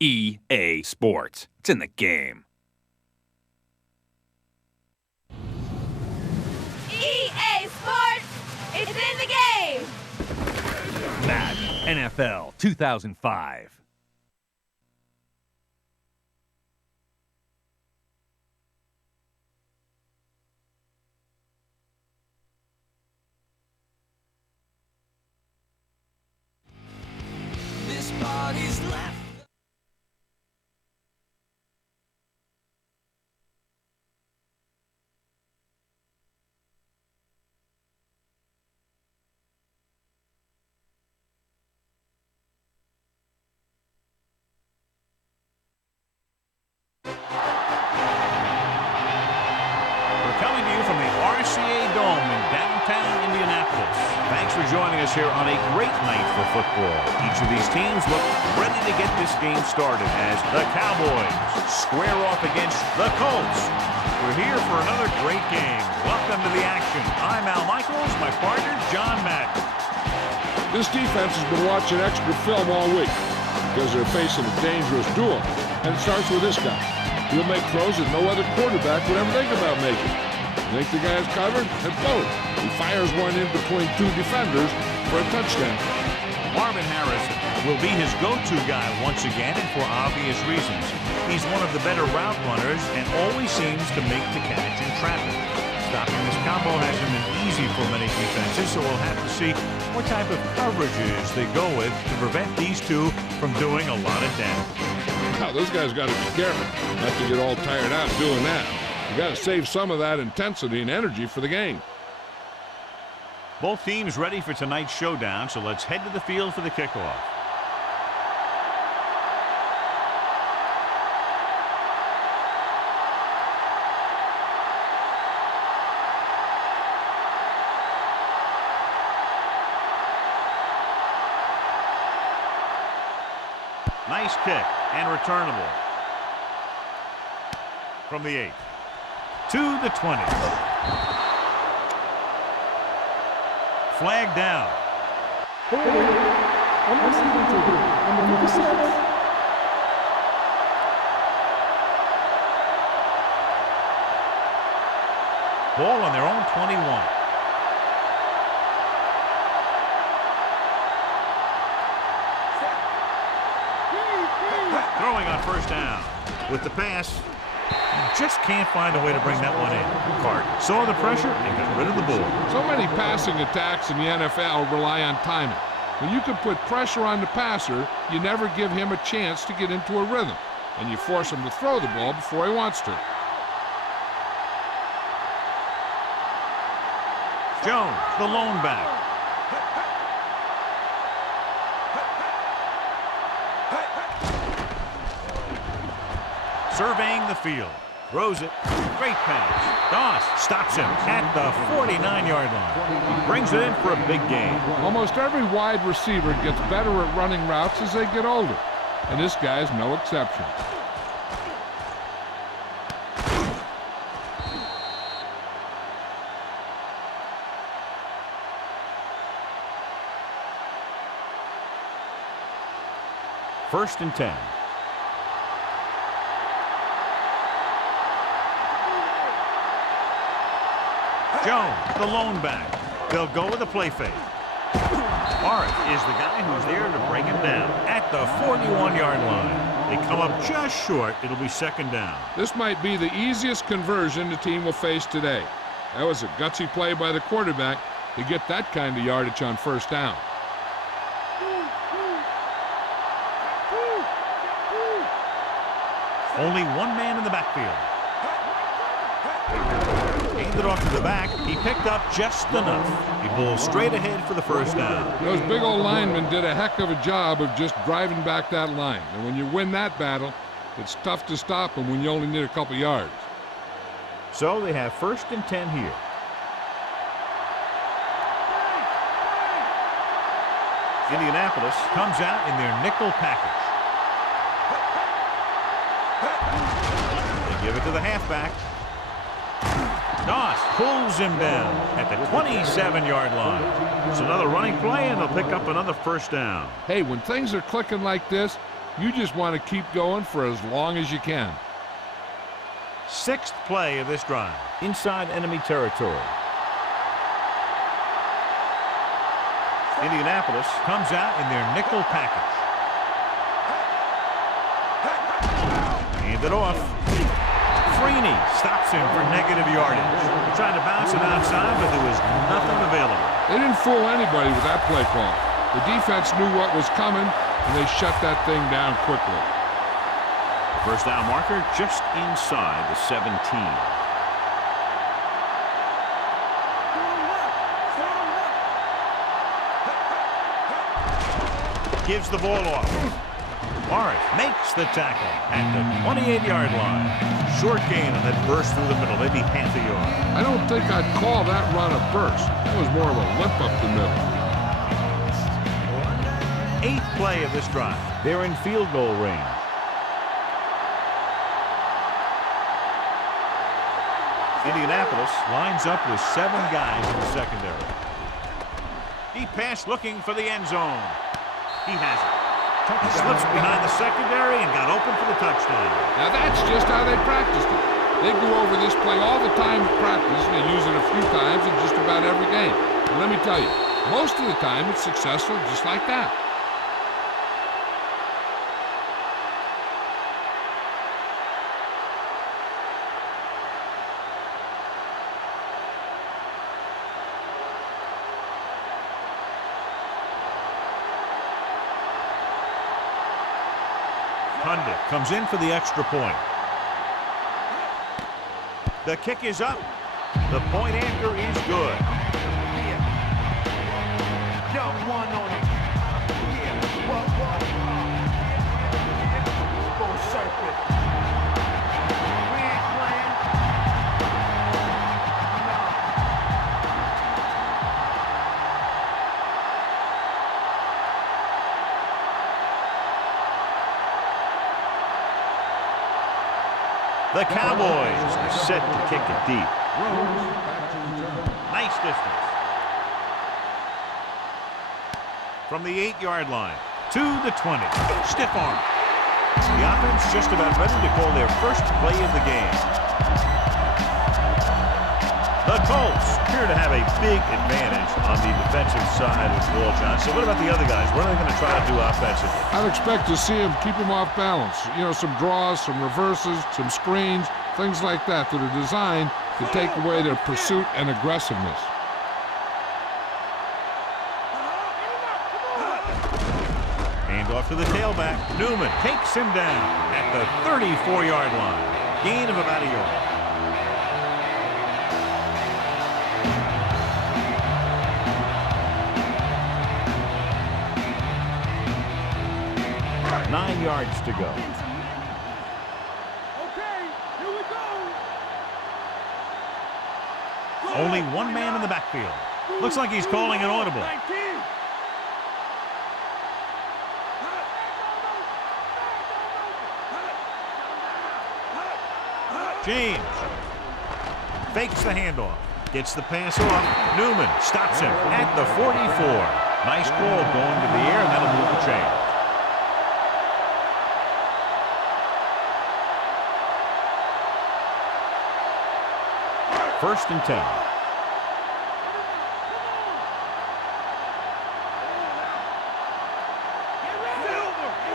EA Sports. It's in the game. EA Sports, it's in the game! Madden NFL 2005. This body's left. Indianapolis. Thanks for joining us here on a great night for football. Each of these teams look ready to get this game started as the Cowboys square off against the Colts. We're here for another great game. Welcome to the action. I'm Al Michaels, my partner, John Madden. This defense has been watching extra film all week because they're facing a dangerous duel. And it starts with this guy. He'll make throws that no other quarterback would ever think about making. Think the guy's covered? And boom! He fires one in between two defenders for a touchdown. Marvin Harrison will be his go-to guy once again, and for obvious reasons. He's one of the better route runners and always seems to make the catch in traffic. Stopping this combo hasn't been easy for many defenses, so we'll have to see what type of coverages they go with to prevent these two from doing a lot of damage. Wow, those guys got to be careful not to get all tired out doing that. You got to save some of that intensity and energy for the game. Both teams ready for tonight's showdown, so let's head to the field for the kickoff. Nice kick and returnable from the 8 to the 20. Flag down. Ball on their own 21. Throwing on first down. With the pass, just can't find a way to bring that one in. Cart saw the pressure and got rid of the ball. So many passing attacks in the NFL rely on timing. When you can put pressure on the passer, you never give him a chance to get into a rhythm, and you force him to throw the ball before he wants to. Jones, the lone back. Surveying the field. Throws it. Great pass. Doss stops him at the 49-yard line. He brings it in for a big gain. Almost every wide receiver gets better at running routes as they get older, and this guy's no exception. First and 10. Jones, the lone back. They'll go with a play fake. Hart is the guy who's there to bring him down at the 41-yard line. They come up just short. It'll be second down. This might be the easiest conversion the team will face today. That was a gutsy play by the quarterback to get that kind of yardage on first down. Only one man in the backfield. Handed off to the back. He picked up just enough. He pulls straight ahead for the first down. Those big old linemen did a heck of a job of just driving back that line. And when you win that battle, it's tough to stop them when you only need a couple yards. So they have first and 10 here. Indianapolis comes out in their nickel package. They give it to the halfback. Doss pulls him down at the 27-yard line. It's another running play, and they'll pick up another first down. Hey, when things are clicking like this, You just want to keep going for as long as you can. Sixth play of this drive. Inside enemy territory. Indianapolis comes out in their nickel package. Hand it off. Freeney stops him for negative yardage. He tried to bounce it outside, but there was nothing available. They didn't fool anybody with that play call. The defense knew what was coming, and they shut that thing down quickly. First down marker just inside the 17. Gives the ball off. Morris makes the tackle at the 28-yard line. Short gain on that burst through the middle, maybe half a yard. I don't think I'd call that run a burst. That was more of a limp up the middle. Eighth play of this drive. They're in field goal range. Indianapolis lines up with 7 guys in the secondary. Deep pass looking for the end zone. He has it. He slips behind the secondary and got open for the touchdown. Now that's just how they practiced it. They go over this play all the time in practice, and they use it a few times in just about every game. And let me tell you, most of the time it's successful just like that. Pundit comes in for the extra point. The kick is up. The point after is good. Jump one on it. Go serpent. We ain't playing. The Cowboys are set to kick it deep. Nice distance. From the 8-yard line to the 20. Stiff arm. The offense just about ready to call their first play of the game. The Colts appear to have a big advantage on the defensive side of the ball, John. So what about the other guys? What are they going to try to do offensively? I'd expect to see him keep him off balance. You know, some draws, some reverses, some screens, things like that that are designed to take away their pursuit and aggressiveness. Hand off to the tailback. Newman takes him down at the 34-yard line. Gain of about a yard. Nine yards to go. Okay, here we go. Only one man in the backfield. Looks like he's calling an audible. 19. James fakes the handoff. Gets the pass off. Newman stops him at the 44. Nice ball going to the air, and that'll move the chain. First and 10.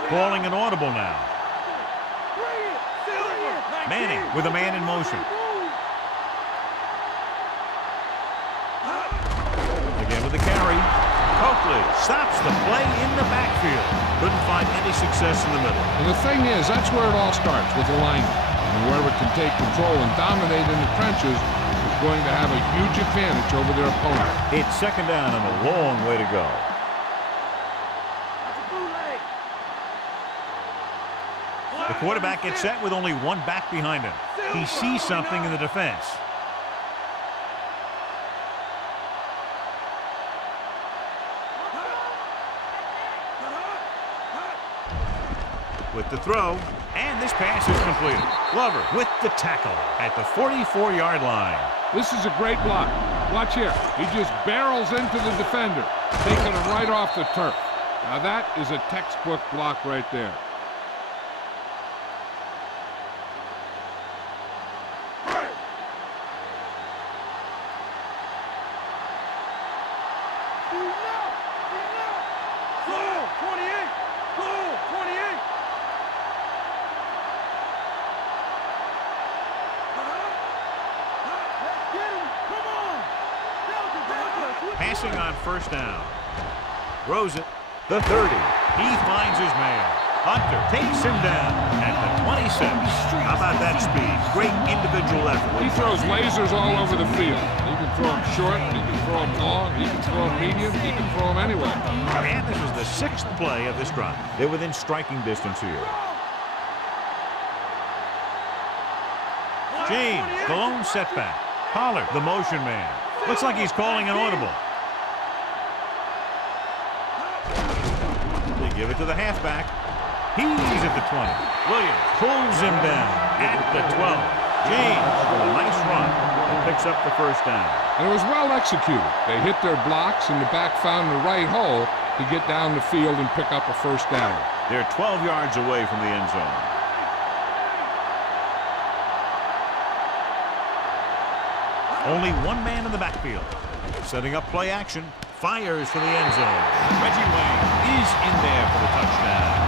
Calling an audible now. Manning with a man in motion. Again with the carry. Coakley stops the play in the backfield. Couldn't find any success in the middle. And the thing is, that's where it all starts, with the lineman. And whoever can take control and dominate in the trenches is going to have a huge advantage over their opponent. It's second down and a long way to go. The quarterback gets set with only one back behind him. He sees something in the defense. With the throw, and this pass is completed. Glover with the tackle at the 44-yard line. This is a great block. Watch here. He just barrels into the defender, taking him right off the turf. Now that is a textbook block right there. Pressing on first down. Throws it. The 30. He finds his man. Hunter takes him down at the 26. How about that speed? Great individual effort. He throws lasers all over the field. He can throw them short, he can throw them long, he can throw them medium, he can throw them anywhere. And this is the 6th play of this drive. They're within striking distance here. James, the lone setback. Pollard, the motion man. Looks like he's calling an audible. They give it to the halfback. He's at the 20. Williams pulls him down at the 12. James with a nice run and picks up the first down. And it was well executed. They hit their blocks and the back found the right hole to get down the field and pick up a first down. They're 12 yards away from the end zone. Only one man in the backfield. Setting up play action. Fires for the end zone. Reggie Wayne is in there for the touchdown.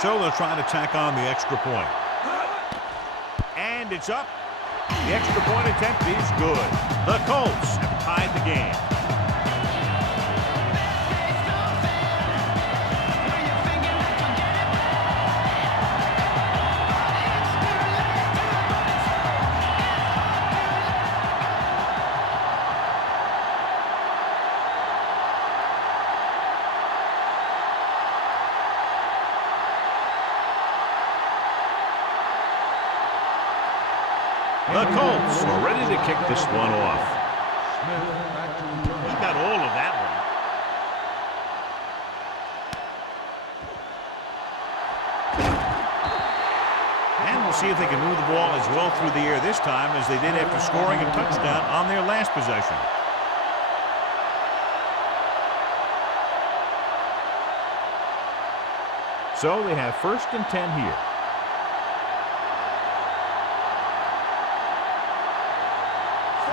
So they'll try to tack on the extra point. And it's up. The extra point attempt is good. The Colts have tied the game. The Colts are ready to kick this one off. He got all of that one. And we'll see if they can move the ball as well through the air this time as they did after scoring a touchdown on their last possession. So they have 1st and 10 here.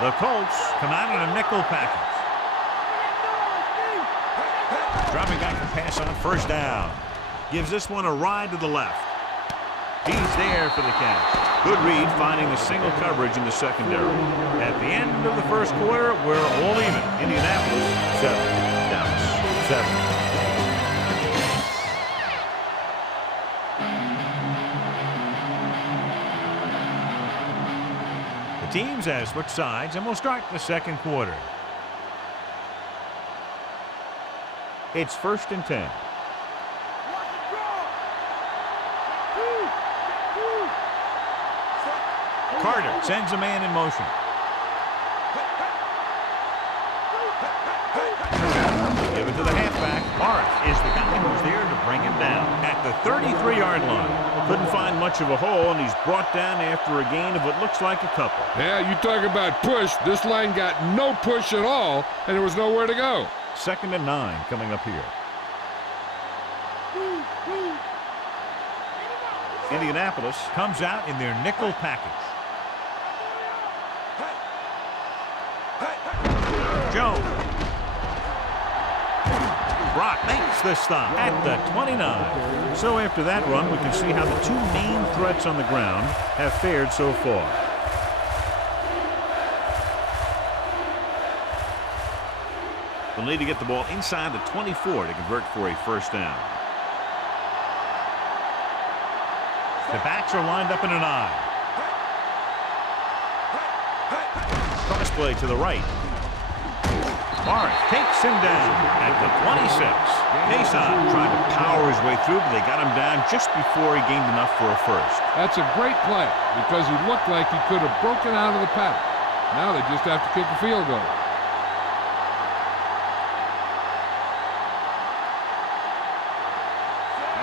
The Colts come out in a nickel package. Dropping back to pass on first down. Gives this one a ride to the left. He's there for the catch. Good read finding the single coverage in the secondary. At the end of the first quarter, we're all even. Indianapolis 7, Dallas 7. Teams have switched sides, and we'll start the second quarter. It's 1st and 10. Carter sends a man in motion. Give it to the halfback. Morris is the guy who's there to bring him down at the 33-yard line. Couldn't find much of a hole, and he's brought down after a gain of what looks like a couple. Yeah, you talk about push. This line got no push at all, and there was nowhere to go. 2nd and 9 coming up here. Indianapolis comes out in their nickel package. Jones. Brock makes the stop at the 29. So after that run, we can see how the two main threats on the ground have fared so far. They'll need to get the ball inside the 24 to convert for a first down. The backs are lined up in an I. Cross play to the right. Barnes takes him down at the 26. Nason trying to power his way through, but they got him down just before he gained enough for a first. That's a great play because he looked like he could have broken out of the pack. Now they just have to kick a field goal.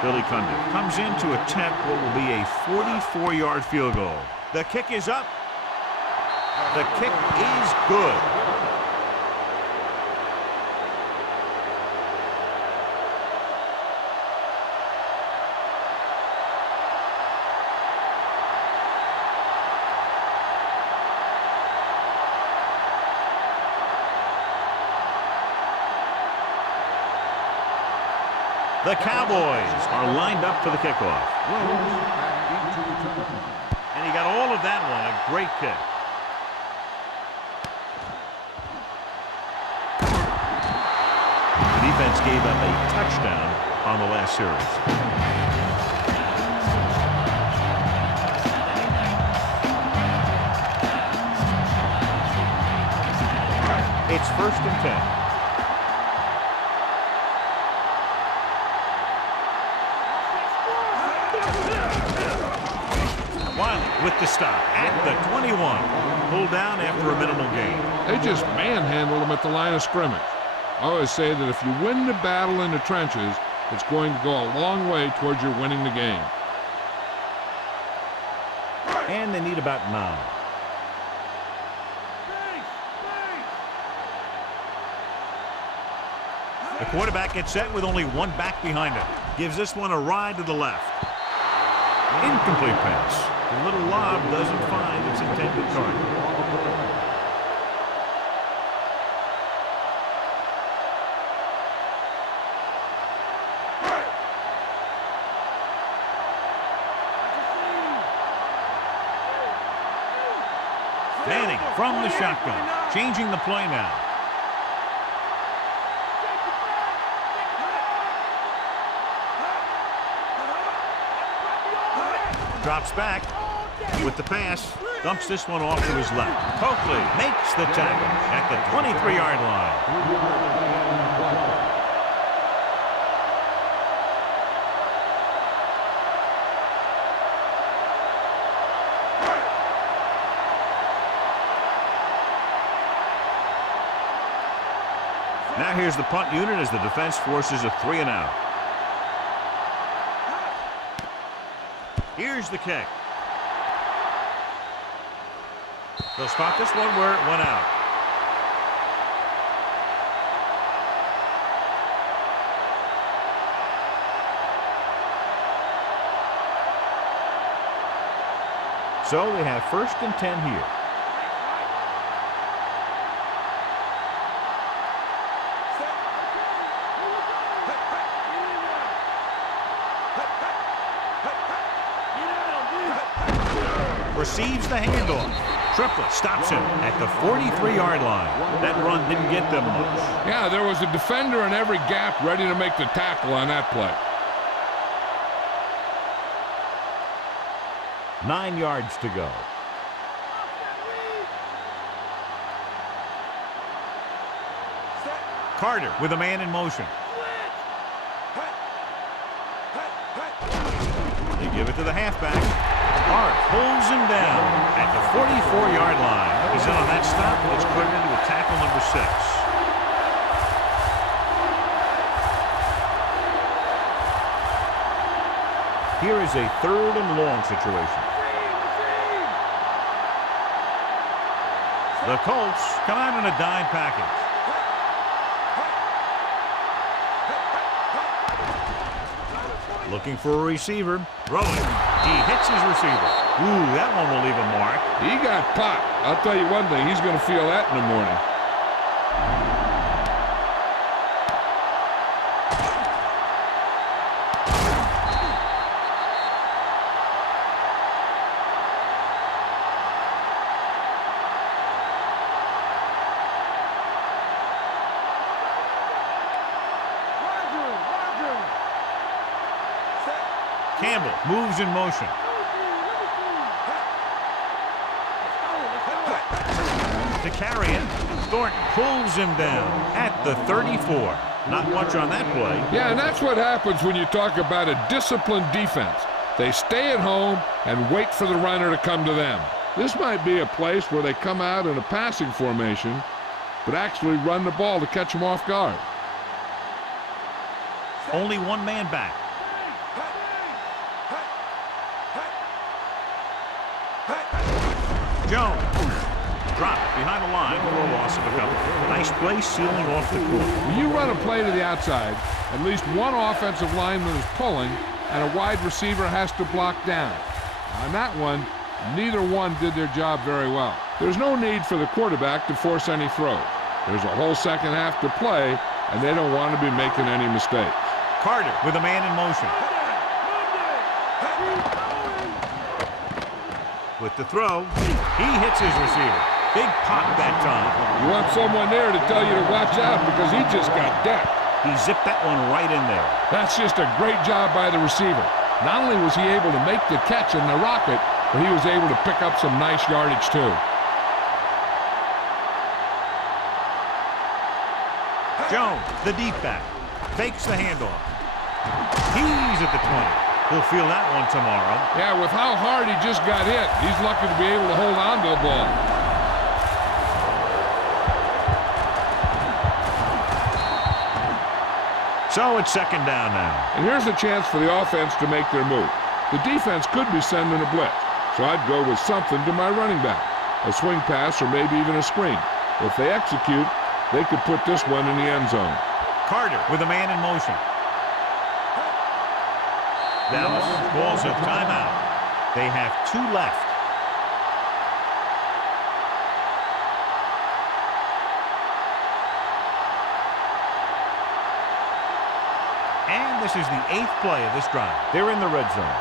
Billy Cundiff comes in to attempt what will be a 44-yard field goal. The kick is up. The kick is good. The Cowboys are lined up for the kickoff. And he got all of that one. A great kick. The defense gave up a touchdown on the last series. It's 1st and 10. With the stop at the 21. Pulled down after a minimal gain. They just manhandled them at the line of scrimmage. I always say that if you win the battle in the trenches, it's going to go a long way towards your winning the game. And they need about 9. The quarterback gets set with only one back behind him. Gives this one a ride to the left. Incomplete pass. The little lob doesn't find its intended target. Manning from the shotgun. Changing the play now. Drops back with the pass. Dumps this one off to his left. Coakley makes the tackle at the 23-yard line. Now here's the punt unit as the defense forces a 3-and-out. Here's the kick. They'll spot this one where it went out. So they have 1st and 10 here. Receives the handoff. Triplett stops him at the 43-yard line. That run didn't get them much. Yeah, there was a defender in every gap ready to make the tackle on that play. 9 yards to go. Carter with a man in motion. They give it to the halfback. Hart pulls him down at the 44-yard line. He's in on that stop. It's credited to a tackle number 6. Here is a 3rd and long situation. The Colts come out in a dime package. Looking for a receiver. Throwing. He hits his receiver. Ooh, that one will leave a mark. He got popped. I'll tell you one thing. He's going to feel that in the morning. Campbell moves in motion. To carry it, Thornton pulls him down at the 34. Not much on that play. Yeah, and that's what happens when you talk about a disciplined defense. They stay at home and wait for the runner to come to them. This might be a place where they come out in a passing formation, but actually run the ball to catch them off guard. Only one man back. Jones dropped behind the line for a loss of a couple. Nice play sealing off the corner. When you run a play to the outside, at least one offensive lineman is pulling and a wide receiver has to block down. On that one, neither one did their job very well. There's no need for the quarterback to force any throws. There's a whole second half to play, and they don't want to be making any mistakes. Carter with a man in motion. With the throw, he hits his receiver. Big pop that time. You want someone there to tell you to watch out because he just got decked. He zipped that one right in there. That's just a great job by the receiver. Not only was he able to make the catch in the rocket, but he was able to pick up some nice yardage too. Jones, the deep back, fakes the handoff. He's at the 20. He'll feel that one tomorrow. Yeah, with how hard he just got hit, he's lucky to be able to hold on to the ball. So it's second down now. And here's a chance for the offense to make their move. The defense could be sending a blitz, so I'd go with something to my running back. A swing pass or maybe even a screen. If they execute, they could put this one in the end zone. Carter with a man in motion. Dallas calls a timeout. They have 2 left. And this is the 8th play of this drive. They're in the red zone.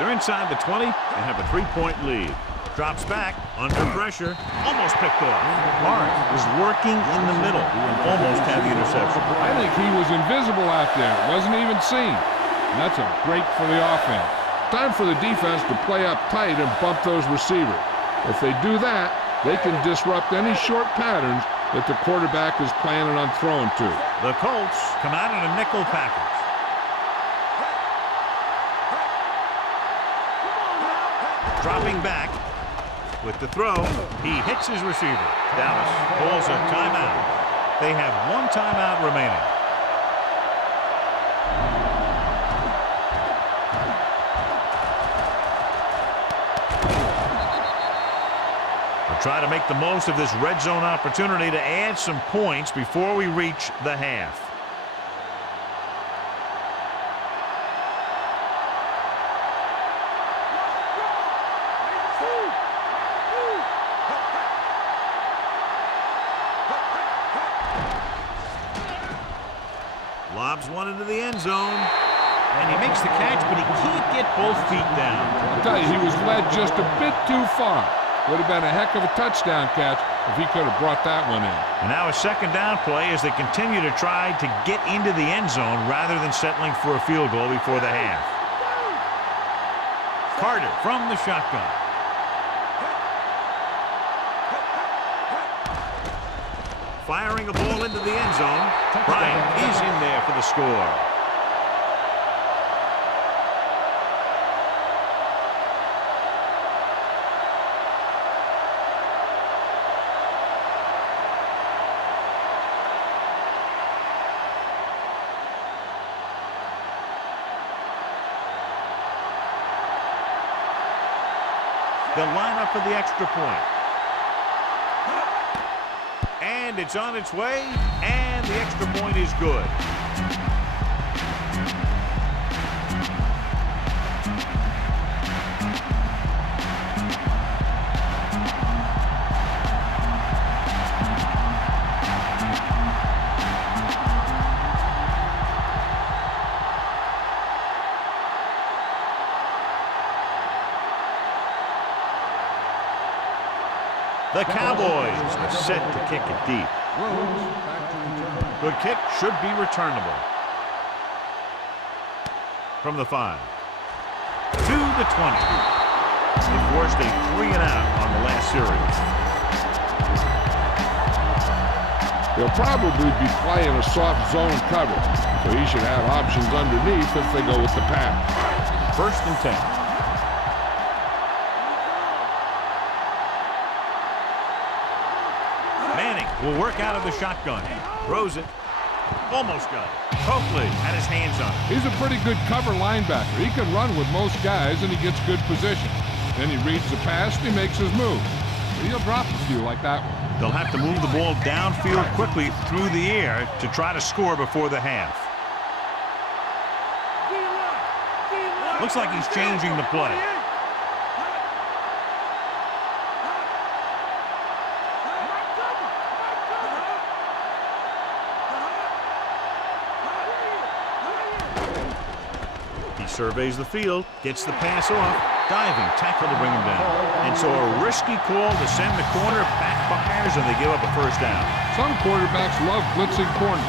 They're inside the 20 and have a 3-point lead. Drops back, under pressure, almost picked off. Barnes was working in the middle and almost had the interception. I think he was invisible out there. Wasn't even seen. And that's a break for the offense. Time for the defense to play up tight and bump those receivers. If they do that, they can disrupt any short patterns that the quarterback is planning on throwing to. The Colts come out in a nickel package. Dropping back. With the throw, he hits his receiver. Dallas calls a timeout. They have 1 timeout remaining. We'll try to make the most of this red zone opportunity to add some points before we reach the half. Lobs one into the end zone. And he makes the catch, but he can't get both feet down. I'll tell you, he was led just a bit too far. Would have been a heck of a touchdown catch if he could have brought that one in. And now a second down play as they continue to try to get into the end zone rather than settling for a field goal before the half. Carter from the shotgun. Firing a ball into the end zone. Bryant is in there for the score. They'll line up for the extra point. And it's on its way, and the extra point is good. The Cowboys are set to kick it deep. The kick should be returnable. From the 5. To the 20. They forced a 3-and-out on the last series. They'll probably be playing a soft zone cover, so he should have options underneath if they go with the pass. 1st and 10. Will work out of the shotgun. Throws it. Almost got it. Coakley had his hands on it. He's a pretty good cover linebacker. He can run with most guys, and he gets good position. Then he reads the pass, and he makes his move. He'll drop a few like that one. They'll have to move the ball downfield quickly through the air to try to score before the half. Looks like he's changing the play. He surveys the field, gets the pass off, diving tackle to bring him down. And so a risky call to send the corner backfires, and they give up a first down. Some quarterbacks love blitzing corners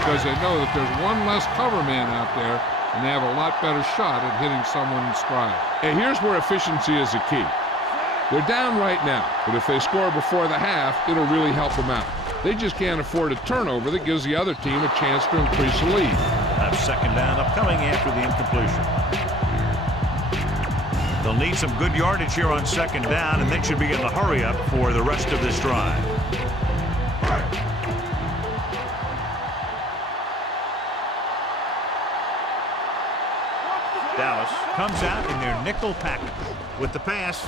because they know that there's one less cover man out there, and they have a lot better shot at hitting someone in stride. And here's where efficiency is the key. They're down right now, but if they score before the half, it'll really help them out. They just can't afford a turnover that gives the other team a chance to increase the lead. That's second down upcoming after the incompletion. They'll need some good yardage here on second down, and then should be in the hurry up for the rest of this drive. Dallas comes out in their nickel package with the pass,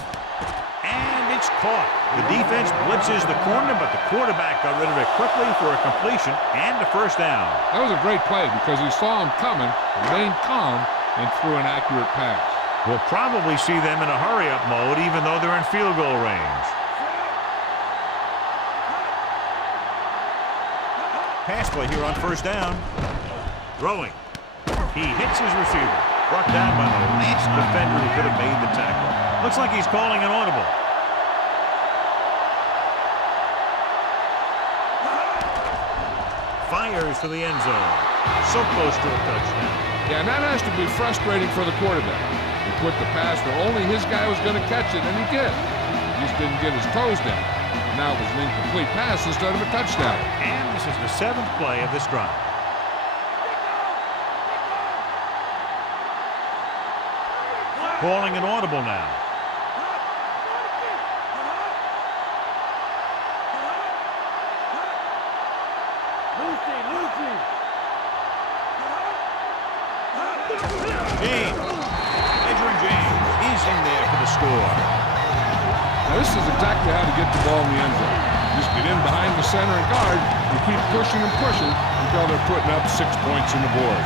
and it's caught. The defense blitzes the corner, but the quarterback got rid of it quickly for a completion and a first down. That was a great play because he saw him coming, remained calm, and threw an accurate pass. We'll probably see them in a hurry-up mode, even though they're in field goal range. Pass play here on first down. Throwing. He hits his receiver. Brought down by the last defender who could have made the tackle. Looks like he's calling an audible. Fires to the end zone. So close to a touchdown. Yeah, and that has to be frustrating for the quarterback. He put the pass where only his guy was going to catch it, and he did. He just didn't get his toes down. And now it was an incomplete pass instead of a touchdown. And this is the 7th play of this drive. Calling an audible now. James. Edgerrin James. He's in there for the score. Now this is exactly how to get the ball in the end zone. Just get in behind the center and guard and keep pushing and pushing until they're putting up 6 points on the board.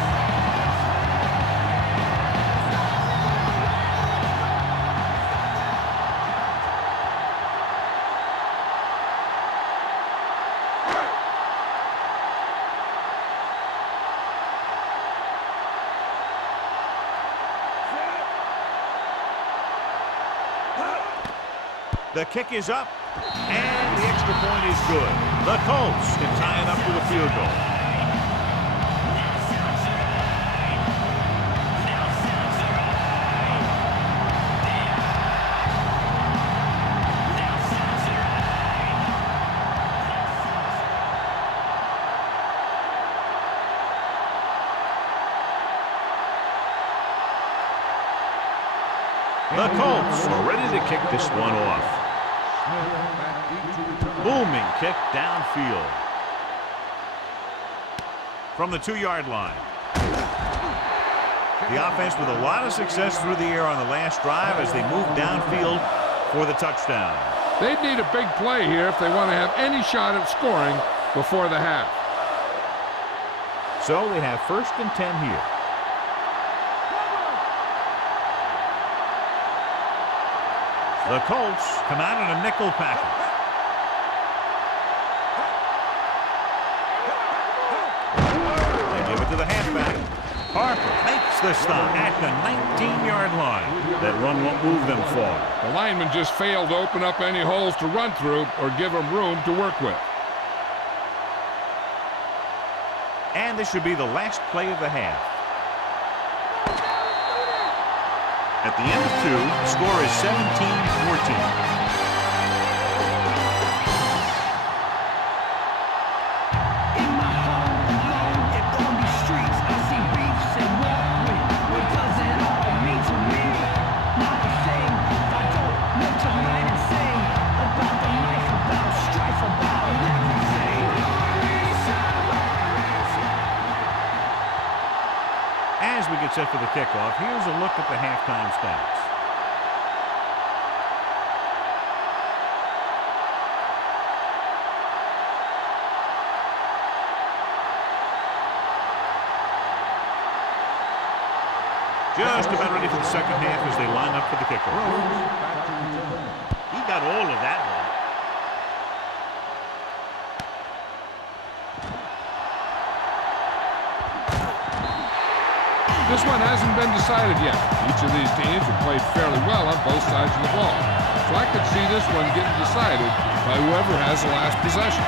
The kick is up, and the extra point is good. The Colts can tie it up with a field goal. The Colts are ready to kick this one off. Booming kick downfield. From the 2-yard line. The offense with a lot of success through the air on the last drive as they move downfield for the touchdown. They need a big play here if they want to have any shot at scoring before the half. So they have 1st and 10 here. The Colts come out in a nickel package. They give it to the halfback. Harper makes the stop at the 19-yard line. That run won't move them far. The lineman just failed to open up any holes to run through or give them room to work with. And this should be the last play of the half. At the end of 2, the score is 17-14. As we get set for the kickoff, here's a look at the halftime stats. Just about ready for the second half as they line up for the kickoff. He got all of that one. This one hasn't been decided yet. Each of these teams have played fairly well on both sides of the ball. So I could see this one getting decided by whoever has the last possession.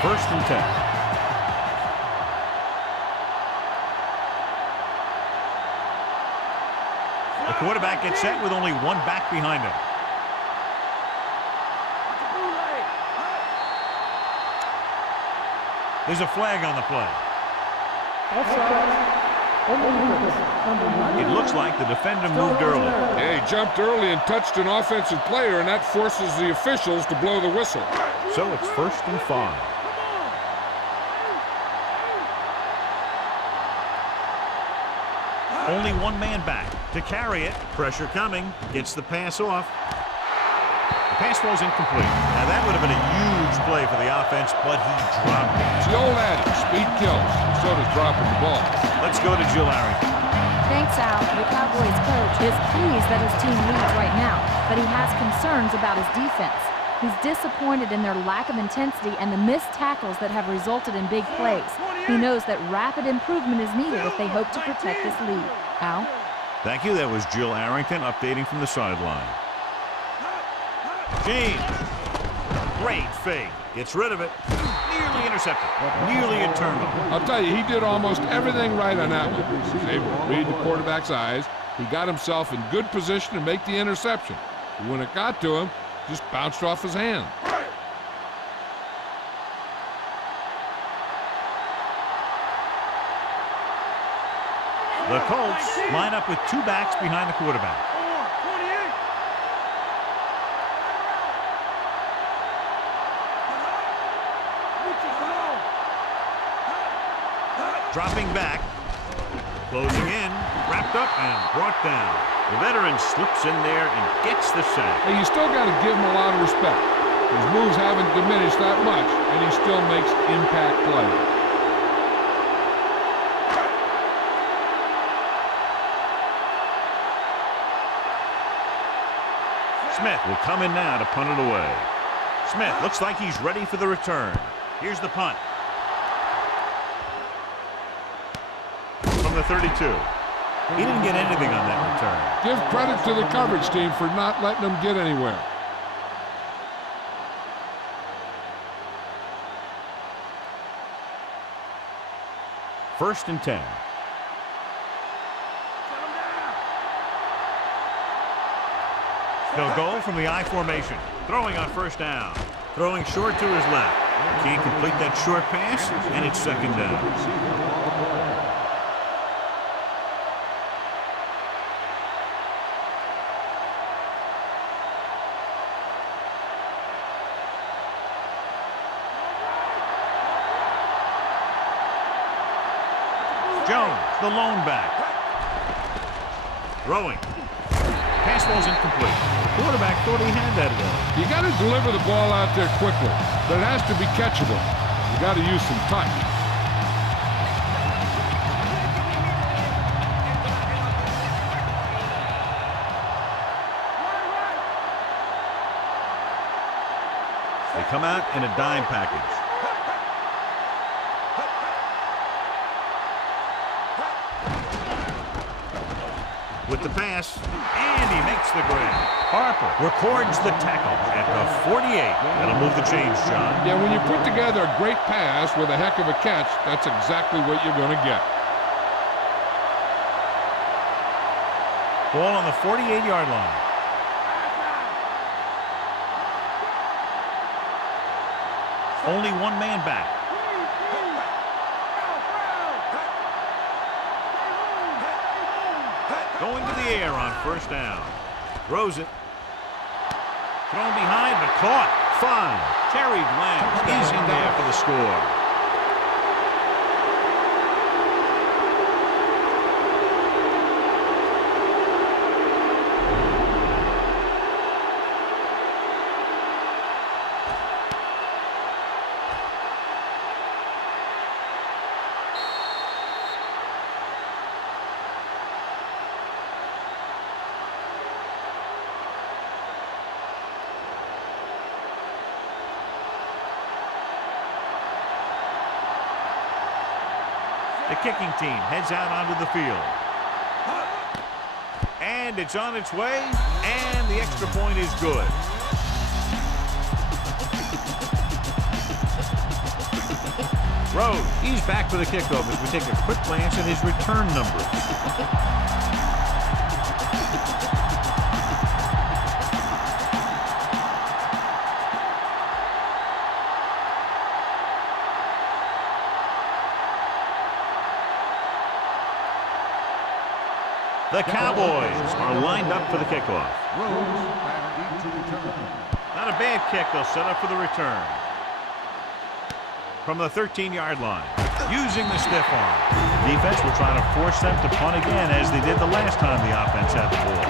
First and 10. The quarterback gets set with only one back behind him. There's a flag on the play. It looks like the defender moved early. Yeah, he jumped early and touched an offensive player, and that forces the officials to blow the whistle. So it's first and 5. Only one man back to carry it. Pressure coming. Gets the pass off. The pass was incomplete. Now that would have been a huge play for the offense, but he dropped it. It's the old adage, speed kills. So does dropping the ball. Let's go to Jill Arrington. Thanks, Al. The Cowboys coach is pleased that his team leads right now, but he has concerns about his defense. He's disappointed in their lack of intensity and the missed tackles that have resulted in big plays. He knows that rapid improvement is needed if they hope to protect this lead. Al? Thank you. That was Jill Arrington updating from the sideline. James. Great fake. Gets rid of it. Nearly intercepted. Nearly a turnover. I'll tell you, he did almost everything right on that one. He was able to read the quarterback's eyes. He got himself in good position to make the interception. But when it got to him, just bounced off his hand. The Colts line up with two backs behind the quarterback. Dropping back, closing in, wrapped up and brought down. The veteran slips in there and gets the sack. Hey, you still got to give him a lot of respect. His moves haven't diminished that much, and he still makes impact plays. Smith will come in now to punt it away. Smith looks like he's ready for the return. Here's the punt. From the 32. He didn't get anything on that return. Give credit to the coverage team for not letting them get anywhere. First and 10. They'll go from the I formation. Throwing on first down. Throwing short to his left. Can't complete that short pass, and it's second down. Jones, the lone back. Throwing. Pass ball's incomplete. The quarterback thought he had that one. You got to deliver the ball out there quickly, but it has to be catchable. You got to use some touch. They come out in a dime package. With the pass, and he makes the grab. Harper records the tackle at the 48. That'll move the chains, John. Yeah, when you put together a great pass with a heck of a catch, that's exactly what you're going to get. Ball on the 48-yard line. Only one man back. Going to the air on first down. Throws it. Thrown behind, but caught. Fine. Terry Blanche is in there for the score. The kicking team heads out onto the field. And it's on its way, and the extra point is good. Rhodes, he's back for the kickoff as we take a quick glance at his return numbers. The Cowboys are lined up for the kickoff. Not a bad kick. They'll set up for the return. From the 13-yard line, using the stiff arm. Defense will try to force them to punt again as they did the last time the offense had the ball.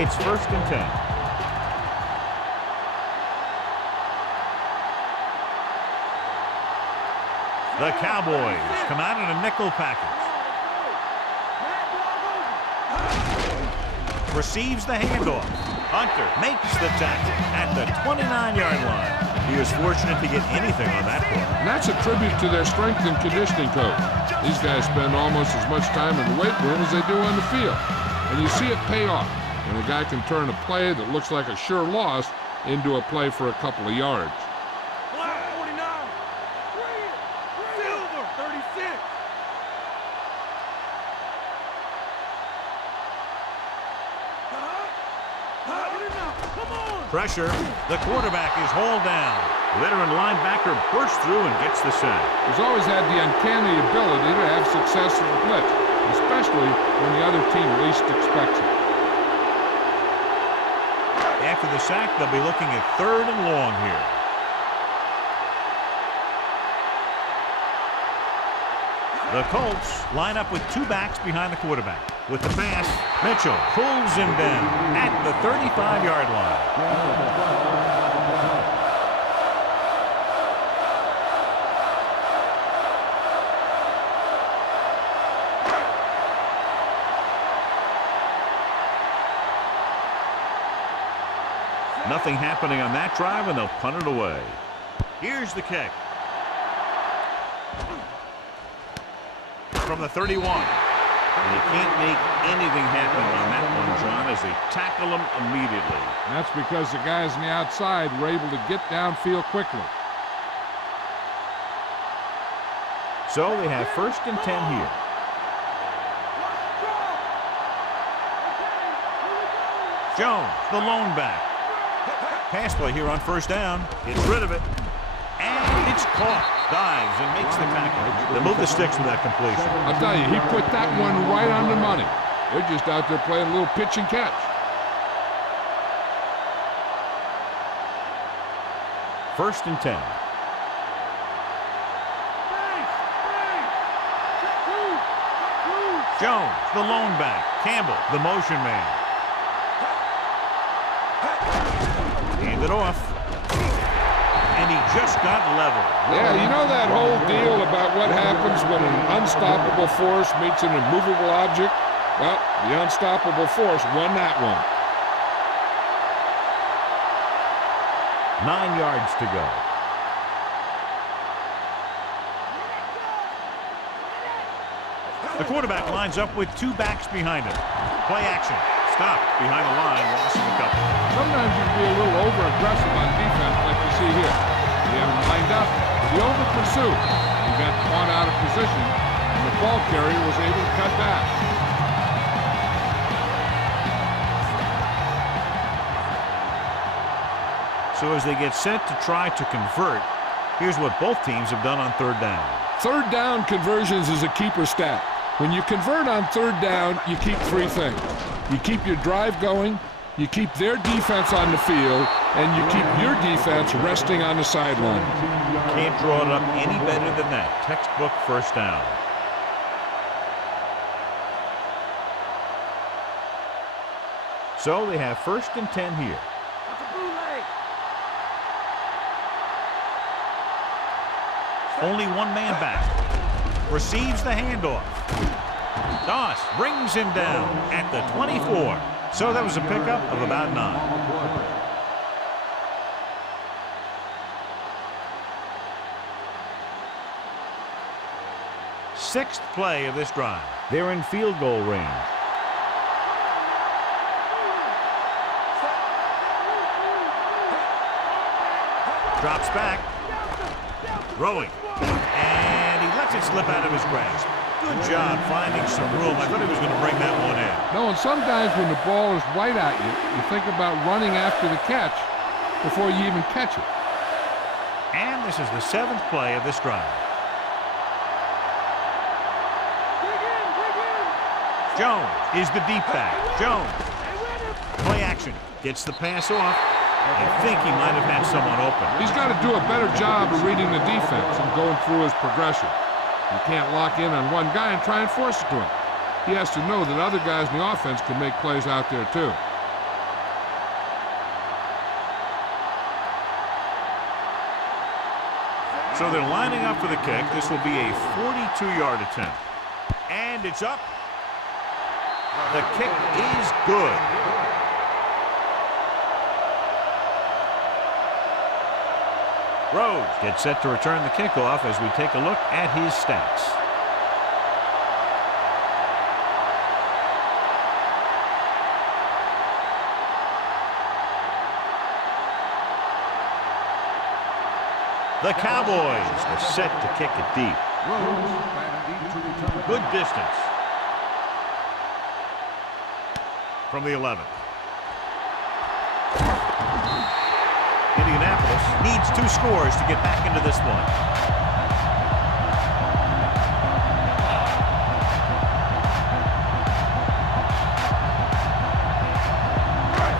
It's 1st and 10. The Cowboys come out in a nickel package. Receives the handoff. Hunter makes the tackle at the 29-yard line. He was fortunate to get anything on that play. And that's a tribute to their strength and conditioning coach. These guys spend almost as much time in the weight room as they do on the field. And you see it pay off when a guy can turn a play that looks like a sure loss into a play for a couple of yards. Pressure. The quarterback is hauled down. Veteran linebacker bursts through and gets the sack. He's always had the uncanny ability to have success in the blitz, especially when the other team least expects it. After the sack, they'll be looking at 3rd and long here. The Colts line up with 2 backs behind the quarterback. With the pass, Mitchell pulls him down at the 35-yard line. Nothing happening on that drive, and they'll punt it away. Here's the kick. From the 31. And they can't make anything happen on that one, John, as they tackle him immediately. And that's because the guys on the outside were able to get downfield quickly. So they have 1st and 10 here. Jones, the lone back. Pass play here on 1st down. Gets rid of it. And it's caught. Dives and makes the tackle. They move the sticks with that completion. I'll tell you, he put that one right on the money. They're just out there playing a little pitch and catch. 1st and 10. Jones, the lone back. Campbell, the motion man. Hand it off. And he just got level. Yeah, you know that whole deal about what happens when an unstoppable force meets an immovable object? Well, the unstoppable force won that one. 9 yards to go. The quarterback lines up with 2 backs behind him. Play action. Stop behind the line, loss of a couple. Sometimes you can be a little over-aggressive on defense like you see here. You have him lined up, you over-pursue. You got caught out of position, and the ball carrier was able to cut back. So as they get set to try to convert, here's what both teams have done on 3rd down. 3rd down conversions is a keeper stat. When you convert on 3rd down, you keep 3 things. You keep your drive going, you keep their defense on the field, and you keep your defense resting on the sideline. Can't draw it up any better than that. Textbook 1st down. So they have 1st and 10 here. Only 1 man back. Receives the handoff. Doss brings him down at the 24. So that was a pickup of about 9. 6th play of this drive. They're in field goal range. Drops back. Throwing. And he lets it slip out of his grasp. Good job finding some room. I thought he was going to bring that one in. No, and sometimes when the ball is right at you, you think about running after the catch before you even catch it. And this is the 7th play of this drive. Jones is the deep back. Jones. Play action. Gets the pass off. I think he might have had someone open. He's got to do a better job of reading the defense and going through his progression. You can't lock in on one guy and try and force it to him. He has to know that other guys in the offense can make plays out there too. So they're lining up for the kick. This will be a 42-yard attempt. And it's up. The kick is good. Rhodes gets set to return the kickoff as we take a look at his stats. The Cowboys are set to kick it deep. Good distance. From the 11. Indianapolis needs 2 scores to get back into this one.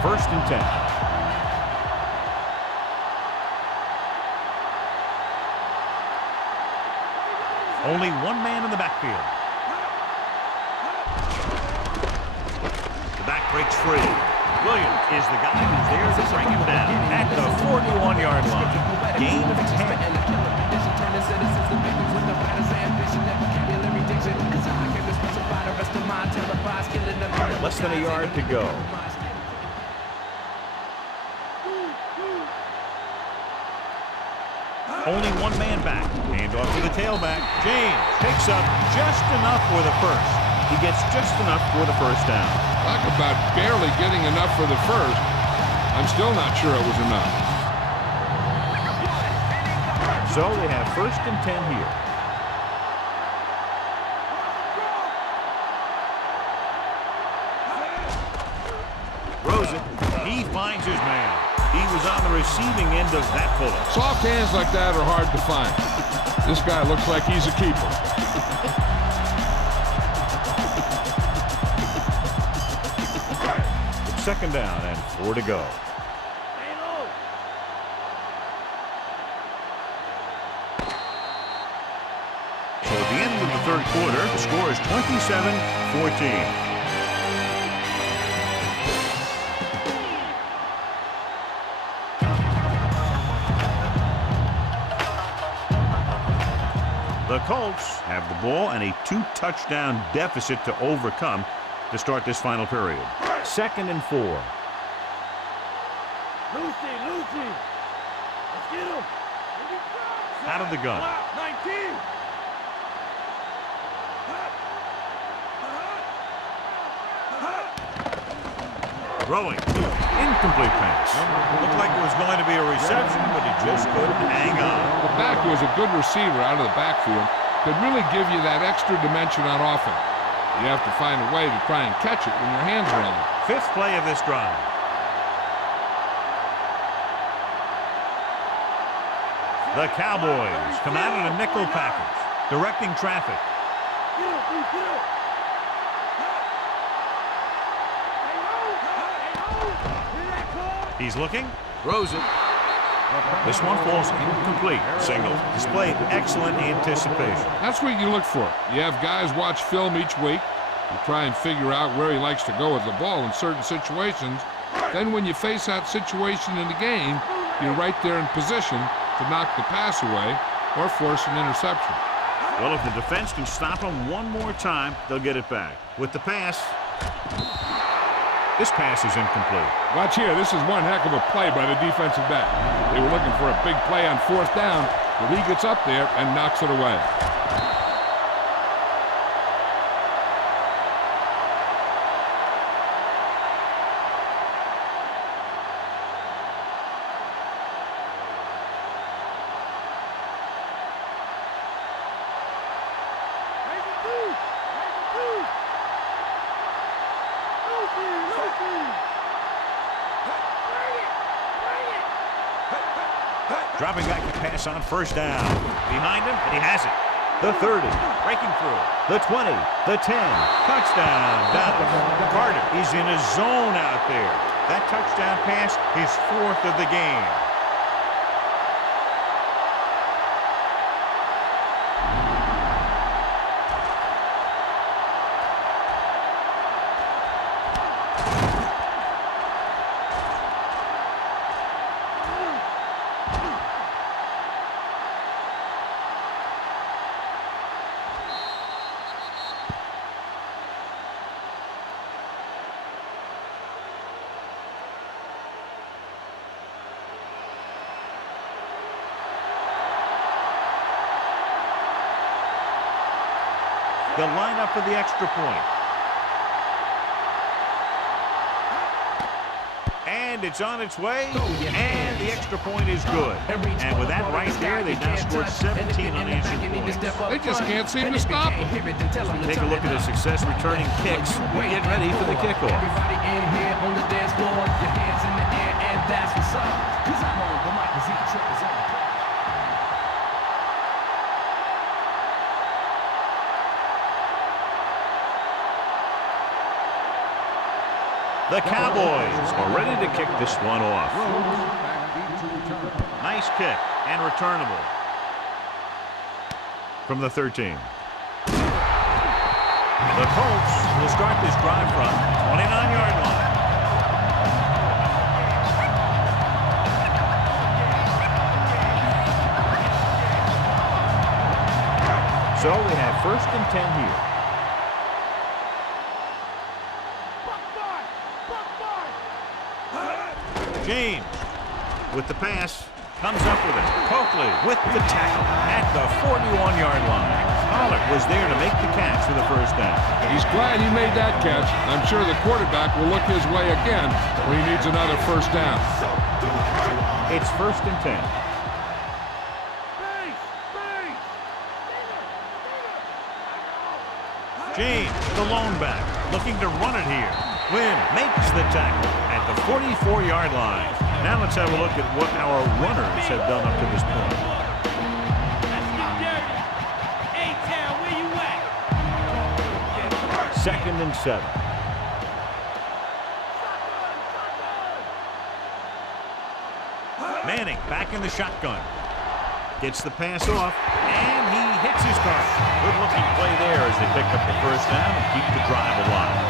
First and 10. Only one man in the backfield. The back breaks free. Williams is the guy who's there to bring him down at the 41-yard line. Gain of 10. Less than a yard to go. Only one man back. Hand off to the tailback. James picks up just enough for the first. He gets just enough for the first down. Talk about barely getting enough for the first. I'm still not sure it was enough. So they have first and 10 here. Rosen, he finds his man. He was on the receiving end of that bullet. Soft hands like that are hard to find. This guy looks like he's a keeper. Second down and 4 to go. So at the end of the 3rd quarter, the score is 27-14. The Colts have the ball and a 2-touchdown deficit to overcome to start this final period. 2nd and 4. Lucy. Let's get him. Out of the gun. 19. Throwing. Incomplete pass. Looked like it was going to be a reception, but he just couldn't hang on. The back was a good receiver out of the backfield. Could really give you that extra dimension on offense. You have to find a way to try and catch it when your hands are on it. 5th play of this drive. The Cowboys come out in a nickel package, directing traffic. He's looking, throws it. This one falls incomplete. Single. Displayed excellent anticipation. That's what you look for. You have guys watch film each week. You try and figure out where he likes to go with the ball in certain situations. Then when you face that situation in the game, you're right there in position to knock the pass away or force an interception. Well, if the defense can stop him one more time, they'll get it back. With the pass, this pass is incomplete. Watch here. This is one heck of a play by the defensive back. They were looking for a big play on 4th down, but he gets up there and knocks it away. Dropping back to pass on first down. Behind him, and he has it. The 30, breaking through. The 20, the 10, touchdown. Carter is in a zone out there. That touchdown pass, his 4th of the game. They'll line up for the extra point. And it's on its way, and the extra point is good. And with that right there, they've now scored 17 unanswered points. They just can't seem to stop them. Take a look at his success returning kicks. We're getting ready for the kickoff. Everybody in here on the dance floor, your hands in the air, and that's what's up. 'Cause I'm on the mic, 'cause he trippers on the clock. The Cowboys are ready to kick this one off. Nice kick and returnable. From the 13. The Colts will start this drive from 29-yard line. So we have 1st and 10 here. James with the pass, comes up with it. Coakley with the tackle at the 41-yard line. Pollard was there to make the catch for the first down. He's glad he made that catch. I'm sure the quarterback will look his way again when he needs another first down. It's 1st and 10. James, the lone back, looking to run it here. Wynn makes the tackle at the 44-yard line. Now let's have a look at what our runners have done up to this point. A-Town, where you at? 2nd and 7. Manning back in the shotgun. Gets the pass off, and he hits his target. Good-looking play there as they pick up the first down and keep the drive alive.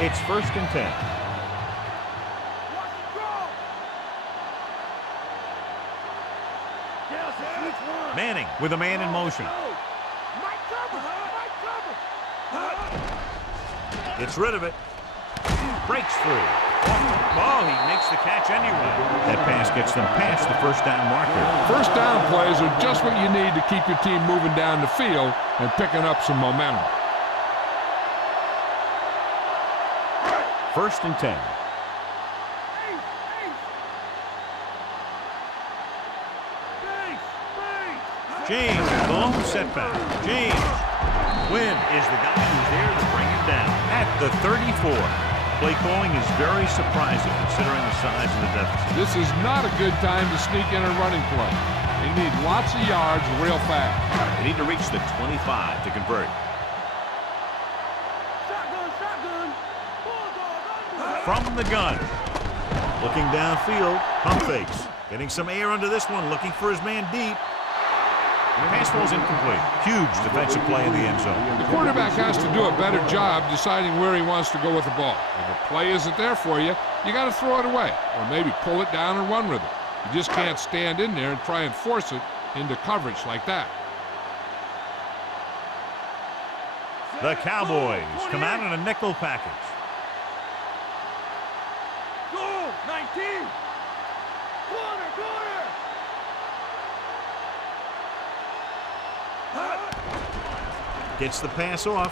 It's 1st and 10. Manning with a man in motion. Gets rid of it. Breaks through. Oh, he makes the catch anyway. That pass gets them past the first down marker. First down plays are just what you need to keep your team moving down the field and picking up some momentum. 1st and 10. James, the lone setback. James. Wynn is the guy who's there to bring him down at the 34. Play calling is very surprising considering the size of the deficit. This is not a good time to sneak in a running play. They need lots of yards real fast. They need to reach the 25 to convert. From the gun. Looking downfield. Pump fakes. Getting some air under this one. Looking for his man deep. The pass ball's incomplete. Huge defensive play in the end zone. The quarterback has to do a better job deciding where he wants to go with the ball. If a play isn't there for you, you got to throw it away or maybe pull it down and run with it. You just can't stand in there and try and force it into coverage like that. The Cowboys come out in a nickel package. Go! 19! Corner! Gets the pass off.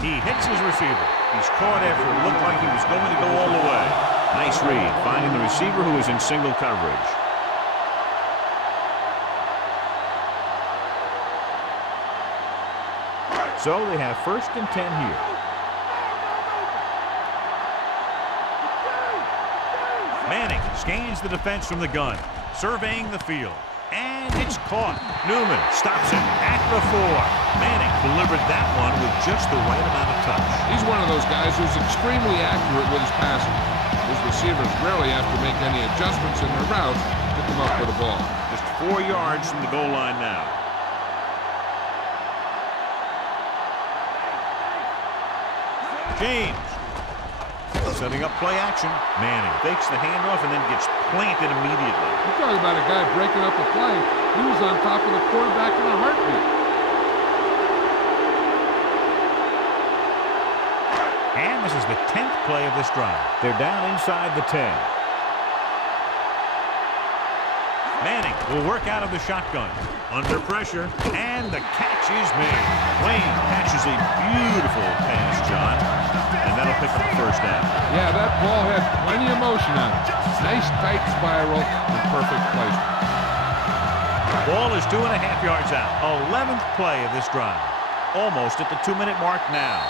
He hits his receiver. He's caught after it looked like he was going to go all the way. Nice read, finding the receiver who is in single coverage. So they have 1st and 10 here. Manning scans the defense from the gun, surveying the field. And it's caught. Newman stops it at the 4. Manning delivered that one with just the right amount of touch. He's one of those guys who's extremely accurate with his passing. His receivers rarely have to make any adjustments in their routes to come up with a ball. Just 4 yards from the goal line now. James setting up play action. Manning fakes the handoff and then gets planted immediately. You're talking about a guy breaking up a play. He was on top of the quarterback in a heartbeat. And this is the 10th play of this drive. They're down inside the 10. Manning will work out of the shotgun. Under pressure, and the catch is made. Wayne catches a beautiful pass, John, and that'll pick up the first down. Yeah, that ball had plenty of motion on it. Nice tight spiral and perfect placement. Ball is 2.5 yards out. 11th play of this drive. Almost at the 2-minute mark now.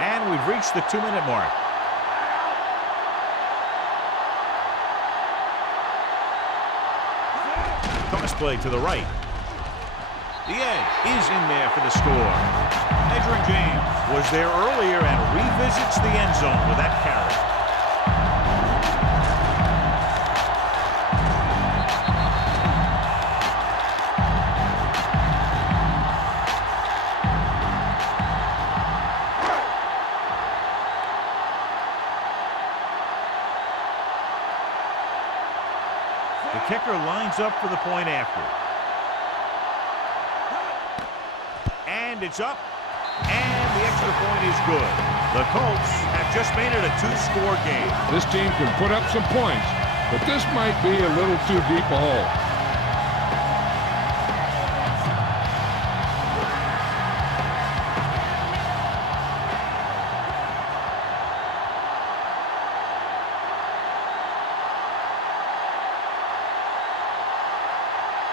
And we've reached the 2-minute mark. Toss play to the right. The edge is in there for the score. Edgerrin James was there earlier and revisits the end zone with that carry. The kicker lines up for the point after. And it's up. And the extra point is good. The Colts have just made it a 2-score game. This team can put up some points, but this might be a little too deep a hole.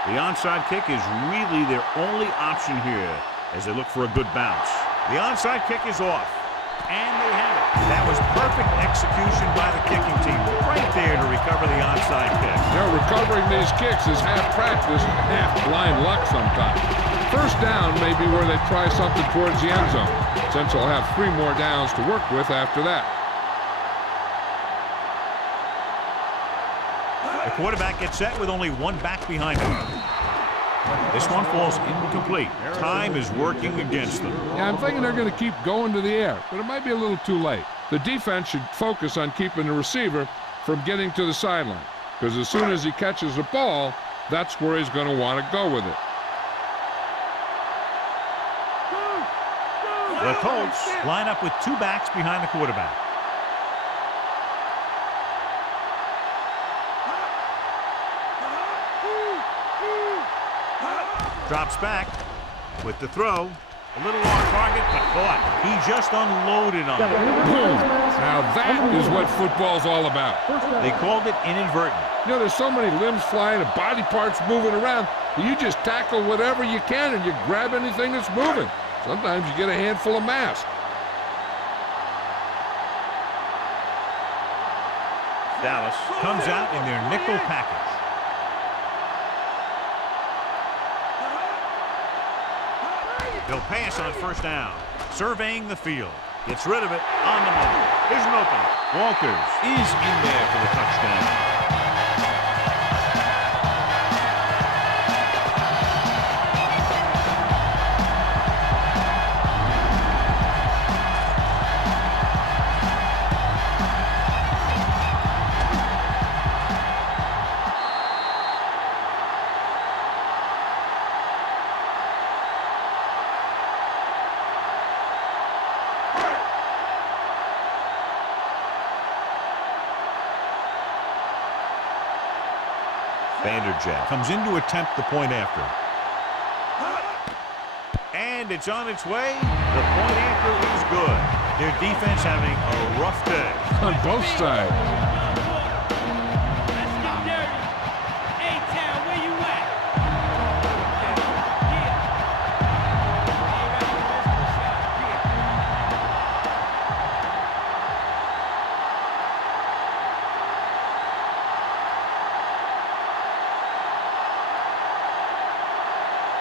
The onside kick is really their only option here as they look for a good bounce. The onside kick is off, and they have it. That was perfect execution by the kicking team right there to recover the onside kick. You know, recovering these kicks is half practice and half blind luck sometimes. First down may be where they try something towards the end zone, since they'll have 3 more downs to work with after that. The quarterback gets set with only 1 back behind him. This one falls incomplete. Time is working against them. Yeah, I'm thinking they're going to keep going to the air, but it might be a little too late. The defense should focus on keeping the receiver from getting to the sideline, because as soon as he catches the ball, that's where he's going to want to go with it. The Colts line up with 2 backs behind the quarterback. Drops back with the throw. A little off target, but caught. He just unloaded on it. Boom! Now that is what football's all about. They called it inadvertent. You know, there's so many limbs flying and body parts moving around that you just tackle whatever you can and you grab anything that's moving. Sometimes you get a handful of mass. Dallas comes out in their nickel package. He'll pass on first down. Surveying the field. Gets rid of it on the move. Here's an opening. Walters is in there for the touchdown. Vanderjagt comes in to attempt the point after. And it's on its way. The point after is good. Their defense having a rough day. On both sides. Let's get dirty. A-Town, where you at?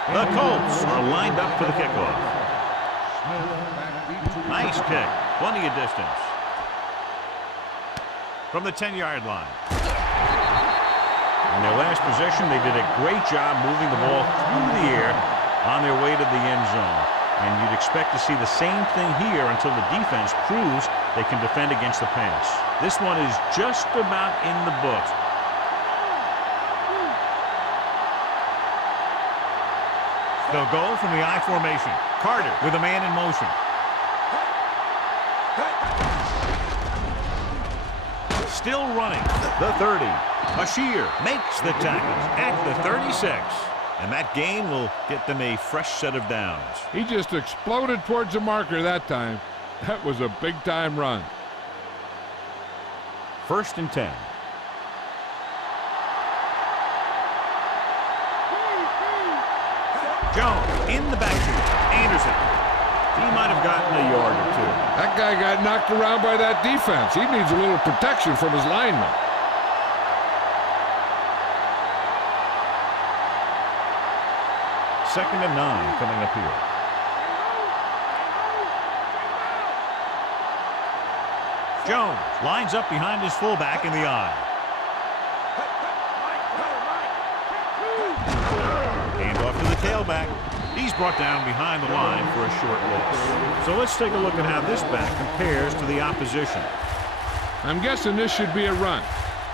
The Colts are lined up for the kickoff. Nice kick. Plenty of distance. From the 10-yard line. In their last possession, they did a great job moving the ball through the air on their way to the end zone. And you'd expect to see the same thing here until the defense proves they can defend against the pass. This one is just about in the books. They'll go from the I formation. Carter with a man in motion. Still running. The 30. Bashir makes the tackle at the 36. And that gain will get them a fresh set of downs. He just exploded towards the marker that time. That was a big-time run. 1st and 10. Jones in the backfield. Anderson. He might have gotten a yard or two. That guy got knocked around by that defense. He needs a little protection from his linemen. 2nd and 9 coming up here. Jones lines up behind his fullback in the I. Hand off to the tailback. He's brought down behind the line for a short loss. So let's take a look at how this back compares to the opposition. I'm guessing this should be a run.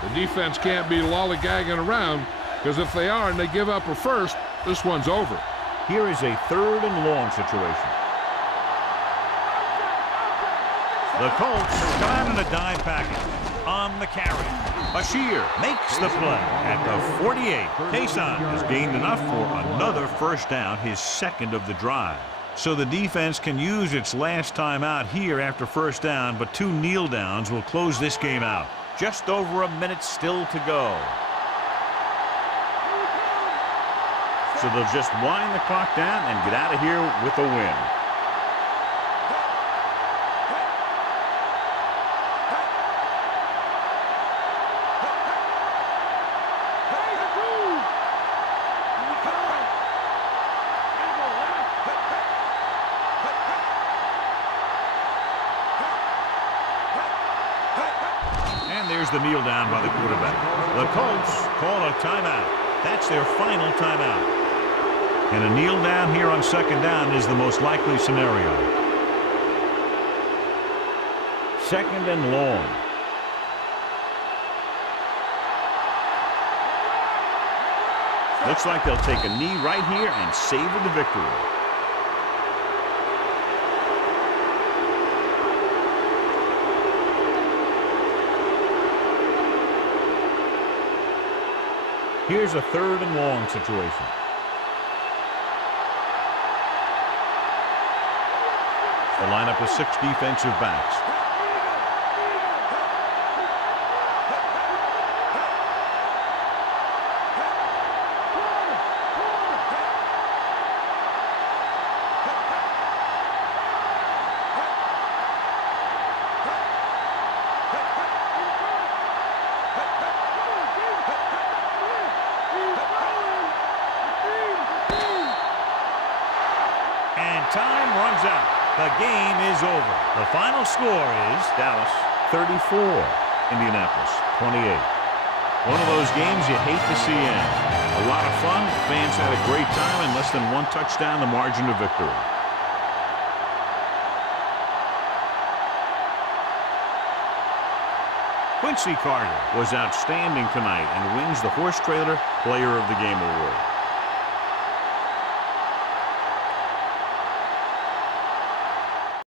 The defense can't be lollygagging around, because if they are and they give up a first, this one's over. Here is a 3rd and long situation. The Colts come out in a dime package on the carry. Bashir makes the play at the 48. Kason has gained enough for another first down, his 2nd of the drive. So the defense can use its last time out here after first down, but 2 kneel downs will close this game out. Just over a minute still to go. So they'll just wind the clock down and get out of here with a win. And there's the kneel down by the quarterback. The Colts call a timeout. That's their final timeout. And a kneel down here on 2nd down is the most likely scenario. 2nd and long. Looks like they'll take a knee right here and savor the victory. Here's a 3rd and long situation. The lineup with 6 defensive backs. And time runs out. The game is over. The final score is Dallas 34, Indianapolis 28. One of those games you hate to see end. A lot of fun. Fans had a great time, and less than 1 touchdown, the margin of victory. Quincy Carter was outstanding tonight and wins the Horse Trailer Player of the Game award.